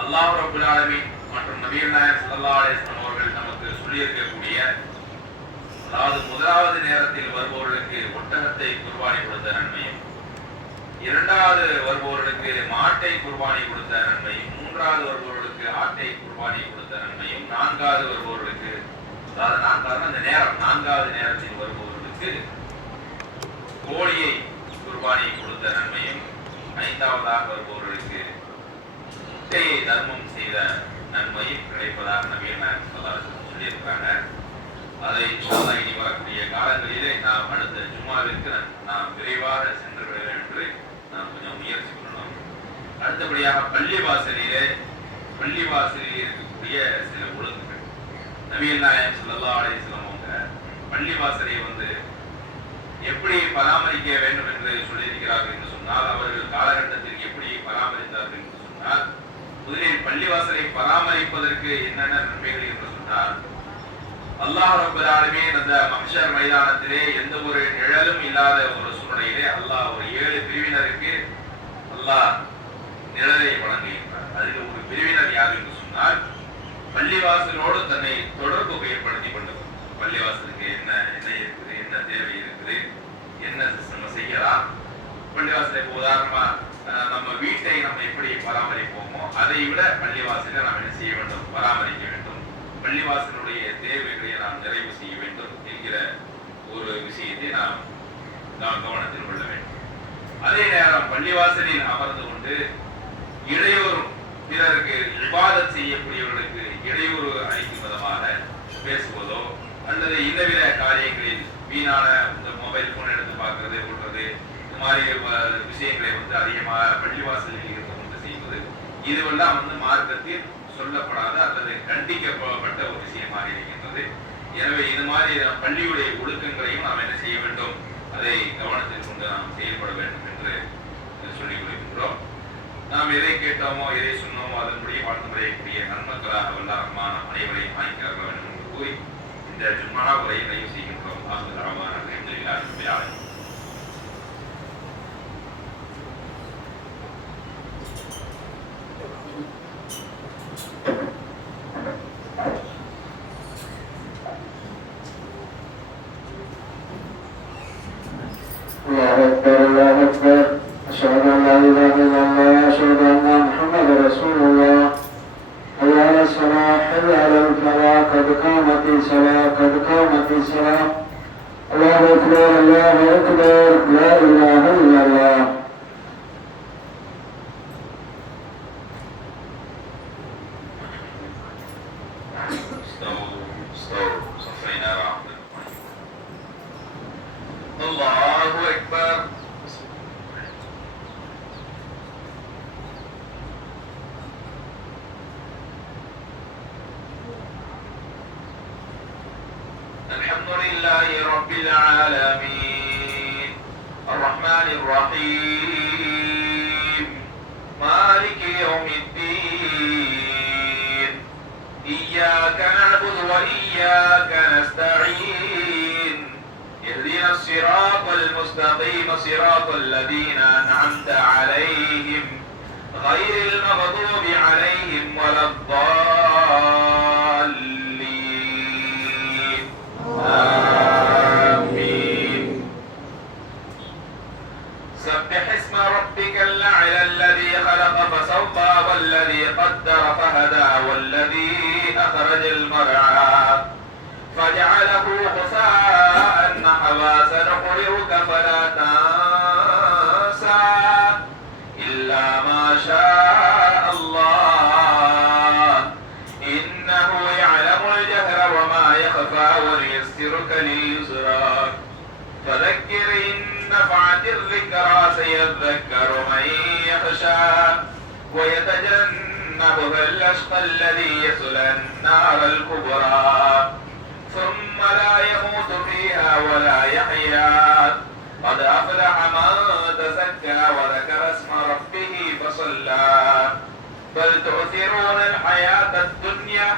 அல்லாஹ் ரப்பல் ஆலமீன் மற்றும் நபிகள் நாயகம் ஸல்லல்லாஹு அலைஹி வஸல்லம் அவர்கள் நமக்கு சொல்லியிருக்கக்கூடிய, அதாவது முதலாவது நேரத்தில் வருபவர்களுக்கு ஒட்டகத்தை குர்பானி கொடுத்த நன்மையும், இரண்டாவது வருபவர்களுக்கு மாட்டை குர்பானி கொடுத்த நன்மையும், மூன்றாவது வருபவர்களுக்கு ஆட்டை குர்பானி கொடுத்த நன்மையும், நான்காவது வருபவர்களுக்கு, அதாவது நான்காவது நேரத்தில் வருபவர்களுக்கு கோழியை குர்பானி கொடுத்த நன்மையும், ஐந்தாவதாக வருபவர்களுக்கு முட்டையை தர்மம் செய்த நன்மையும் கிடைப்பதாக நபிகள் நாயகம் ஸல்லல்லாஹு அலைஹி வஸல்லம் சொல்லியிருக்கிறாங்க. அதை இன்ஷா அல்லாஹ் இனி வரக்கூடிய காலங்களிலே நாம் அடுத்த ஜும்மாவிற்கு நாம் விரைவாக சென்று விட வேண்டும் என்று நாம் கொஞ்சம் முயற்சி பண்ணணும். அடுத்தபடியாக பள்ளிவாசலில் இருக்கக்கூடிய சில ஒழுங்குகள். நபிகள் நாயகம் ஸல்லல்லாஹு அலைஹி வஸல்லம் அவங்க பள்ளிவாசலை எப்படி பராமரிக்க வேண்டும் என்று சொல்லியிருக்கிறார்கள் என்று சொன்னால், அவர்கள் காலகட்டத்தில் எப்படி பராமரித்தார்கள் என்று சொன்னால், முதலில் பள்ளிவாசலை பராமரிப்பதற்கு என்னென்ன நன்மைகள் என்று சொன்னால், அல்லாஹ் ரப்பல் ஆலமீன் அந்த மஹ்ஷர் மைதானத்திலே எந்த ஒரு நிழலும் இல்லாத ஒரு சூழ்நிலையிலே அல்லாஹ் ஒரு 7 பிரிவினருக்கு அல்லாஹ் நிழலை வழங்குகின்றார். அதில் ஒரு பிரிவினர் யார் என்று சொன்னால், பள்ளிவாசலோடு தன்னை தொடர்பு ஏற்படுத்தி கொண்டவர். பள்ளிவாசலுக்கு என்ன இருக்குது, என்ன தேவை இருக்குது, என்ன நம்ம செய்யலாம், பள்ளிவாசலை உதாரணமா நம்ம வீட்டை நம்ம எப்படி பராமரிப்போமோ அதை விட பள்ளிவாசலை நாம் என்ன செய்ய வேண்டும், பராமரிக்க வேண்டும். பள்ளிவாசலுடைய தேவைகளை நாம் நிறைவு செய்ய வேண்டும் என்கிற ஒரு விஷயத்தை நாம் கவனத்தில் கொள்ள வேண்டும். அதே நேரம் பள்ளிவாசலில் அமர்ந்து கொண்டு இடையூறும் பிறருக்கு இபாதத் செய்யக்கூடியவர்களுக்கு இடையூறு அளிக்கும் விதமாக பேசுவதோ அல்லது இன்னவித காரியங்களில் வீணான இந்த மொபைல் போன் எடுத்து பார்க்கறது கொள்வது, இந்த மாதிரி விஷயங்களை அதிகமாக பள்ளிவாசலில் இருந்து கொண்டு செய்வது, இதுவெல்லாம் மார்க்கத்தில் சொல்லப்படாத அல்லது கண்டிக்கப்பட்ட ஒரு விஷயமாக இருக்கின்றது. எனவே இது மாதிரி பள்ளியுடைய ஒழுக்கங்களையும் நாம் என்ன செய்ய வேண்டும், அதை கவனத்தில் கொண்டு நாம் செயல்பட வேண்டும் என்று சொல்லிக் கொள்கின்றோம். நாம் எதை கேட்டோமோ எதை சொன்னோமோ அதன்படி வாழ்ந்து முறையக்கூடிய நன்மக்களாக வல்ல ரஹ்மான் அனைவரையும் வாங்கிக்க வேண்டும் என்று கூறி இந்த ஜும்மா உரையை நிறைவு செய்கின்றோம். அல்ஹம்துலில்லாஹி ரப்பில் ஆலமீன். الحمد لله رب العالمين الرحمن الرحيم مالك يوم الدين إياك نعبد وإياك نستعين اهدنا الصراط المستقيم صراط الذين أنعمت عليهم غير المغضوب عليهم ولا الضالين آمين. سبح اسم ربك الأعلى الذي خلق فسوى والذي قدر فهدى والذي أخرج المرعى فجعله غثاء نحوا سنقرئك فلا تنسى إلا ما شاء الله إنه يعلم الجهر وما يخفى ونيسرك لليسرى فذكر إن نفعت الذكرى سيذكر من يخشى ويتجنبها الأشقى الذي يصلى النار الكبرى ثم لا يموت فيها ولا يحيا قد أفلح من تزكى وذكر اسم ربه فصلى بل تؤثرون الحياة الدنيا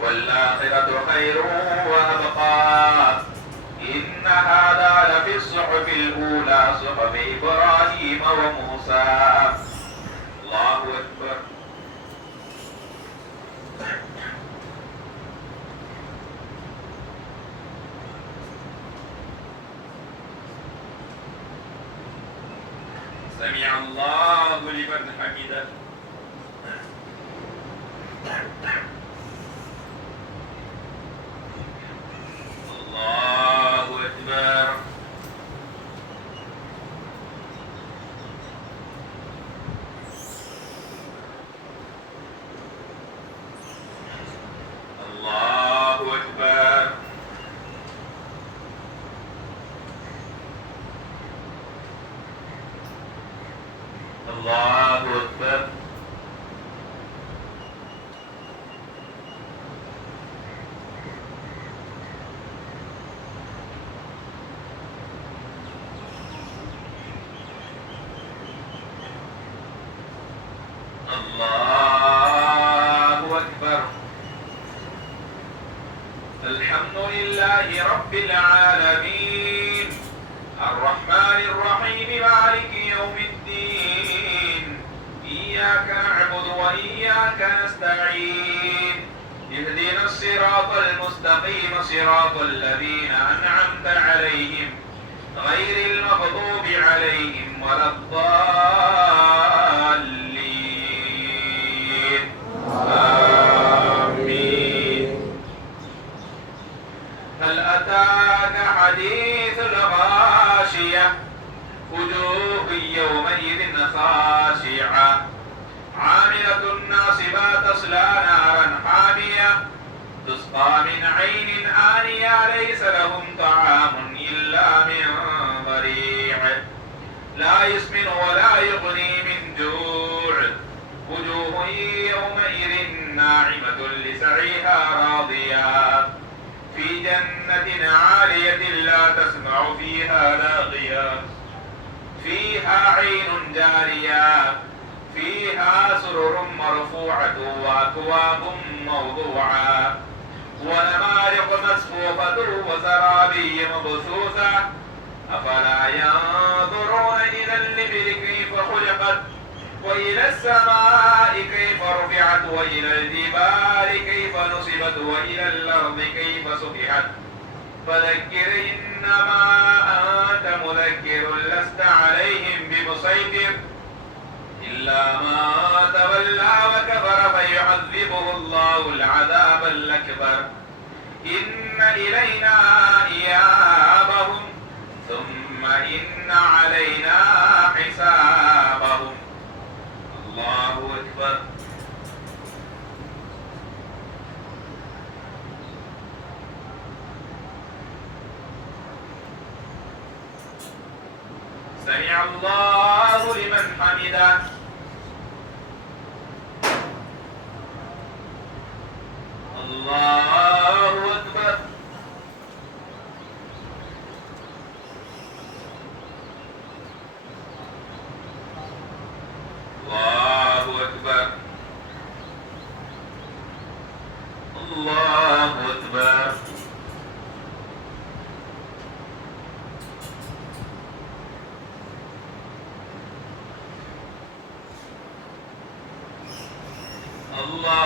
والآخرة خير وأبقى إن إن هذا لفي الصحف الأولى صحف إبراهيم وموسى. الله أكبر. سمع الله لمن حمده. الله أكبر. الله أكبر. الله أكبر. الله أكبر. الحمد لله رب العالمين الرحمن الرحيم مالك يوم الدين إياك نعبد وإياك نستعين اهدنا الصراط المستقيم صراط الذين أنعمت عليهم غير المغضوب عليهم ولا الضالين. آمين. هل أتاك حديث الغاشية وجوه يومئذ خاشعة عاملة ناصبة تصلى نارا حامية تسقى من عين آنية ليس لهم طعام إلا من ضريع لا يسمن ولا يغني من جوع وجوه يومئذ ناعمة لسعيها راضية في جنة عالية لا تسمع فيها لاغية فيها عين جارية فيها سرر مرفوعة وأكواب موضوعة ونمارق مصفوفة وزرابي مبثوثة أفلا ينظرون إلى الإبل كيف خلقت وإلى السماء كيف رفعت وإلى الجبال كيف نصبت وإلى الأرض كيف سطحت فذكر إنما أنت مذكر لست عليهم بمسيطر إلا ما تولى وكفر فيعذبه الله العذاب الأكبر إن إلينا إيابهم ثم إن علينا حسابهم. الله أكبر. سمع الله لمن حمده. الله أكبر. الله أكبر. الله أكبر. الله